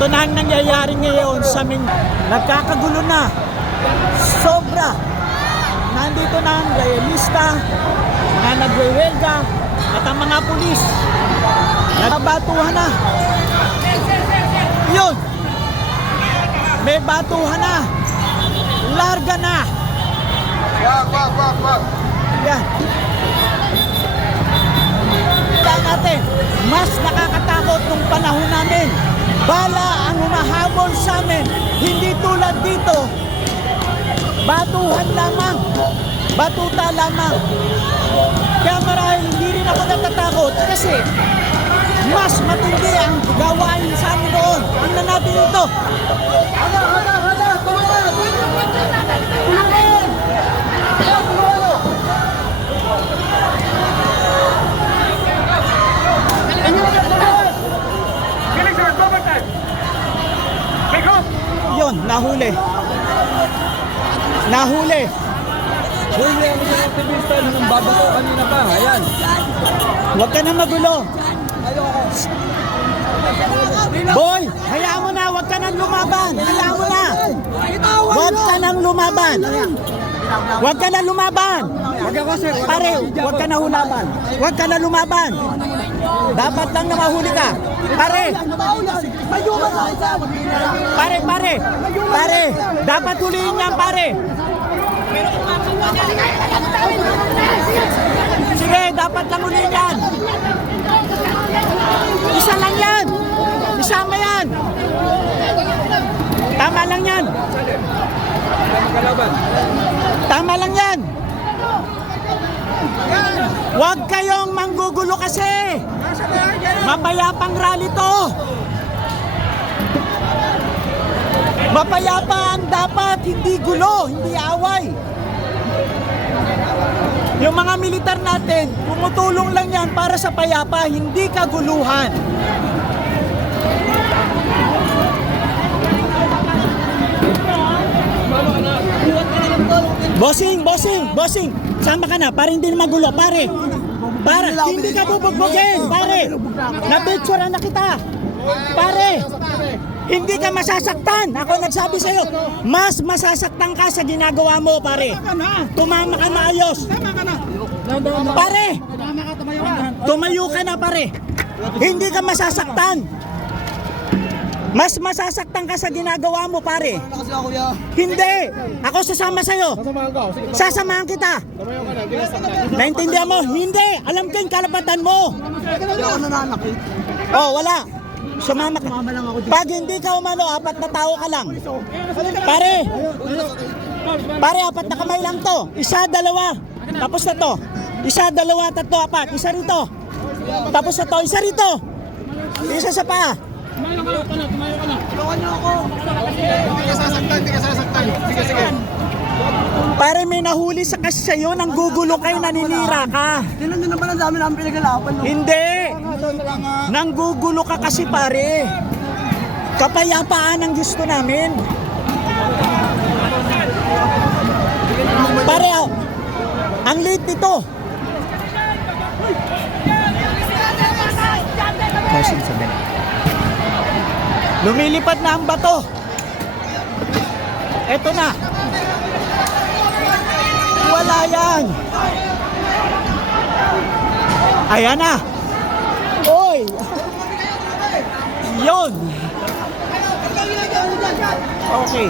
Ito na ang nangyayari ngayon sa amin. Nagkakagulo na. Sobra. Nandito na ang realista, mga nagwewelga, at ang mga pulis. Nagbatuhan na. Yun. May batuhan na. Larga na. Wag. Yan. Kita natin, mas nakakatakot nung panahon namin. Bala ang humahabol sa amin. Hindi tulad dito. Batuhan lamang. Batuta lamang. Kaya marahil hindi rin ako natatakot kasi mas matindi ang gawain sa amin doon. Tingnan natin ito. Hala! Tulungan! Yun, nahuli. Nahuli. Huli ako sa aktivista ng babato kanina pa. Ayan. Huwag ka na magulo. Boy, hayaan mo na. Huwag ka nang lumaban. Hayaan mo na. Huwag ka nang lumaban. Huwag ka na lumaban. Pare, huwag ka na hulaban. Huwag ka na lumaban. Dapat lang na mahuli ka. Pare. Pare. Dapat huliin niyan, pare. Sige, dapat lang huliin yan. Isa lang yan. Isama yan. Tama lang yan. Tama lang yan. Huwag kayong manggugulo kasi. Mapayapang rally to. Mapayapaan dapat, hindi gulo, hindi away. Yung mga militar natin, tumutulong lang yan para sa payapa, hindi kaguluhan. Bossing, sama ka na, para hindi na magulo, pare. Para, hindi ka bubugbugin, pare. Na-picture na kita. Pare, hindi ka masasaktan. Ako nagsabi sa'yo, mas masasaktan ka sa ginagawa mo, pare. Tumama ka maayos. Pare, tumayo ka na, pare. Hindi ka masasaktan. Mas masasaktan ka sa ginagawa mo, pare. Hindi. Ako sasama sa'yo. Sasamahan kita. Naintindihan mo? Hindi. Alam ko yung kalapatan mo. Oh, wala. Sumama ka. Pag hindi ka umano, 4 na tao ka lang. Pare, 4 na kamay lang to. 1, 2. Tapos na to. 1, 2, 3, 4. Isa rito. Tapos na to. Isa rito. Isa sa paa. Tumayo ka na. Tulungan niyo ako. Hindi ka sasaktan. Sige. Pare, may nahuli sa kasi sa'yo, nang gugulo kayo, naninira ka. Tinan niyo naman ang dami namin pinaglalaban. Hindi. Nang gugulo ka kasi, pare. Kapayapaan ang gusto namin. Pare, ang late nito. Lumilipad na ang bato. Eto na. Wala yan. Ayan na. Oy. Yun. Okay.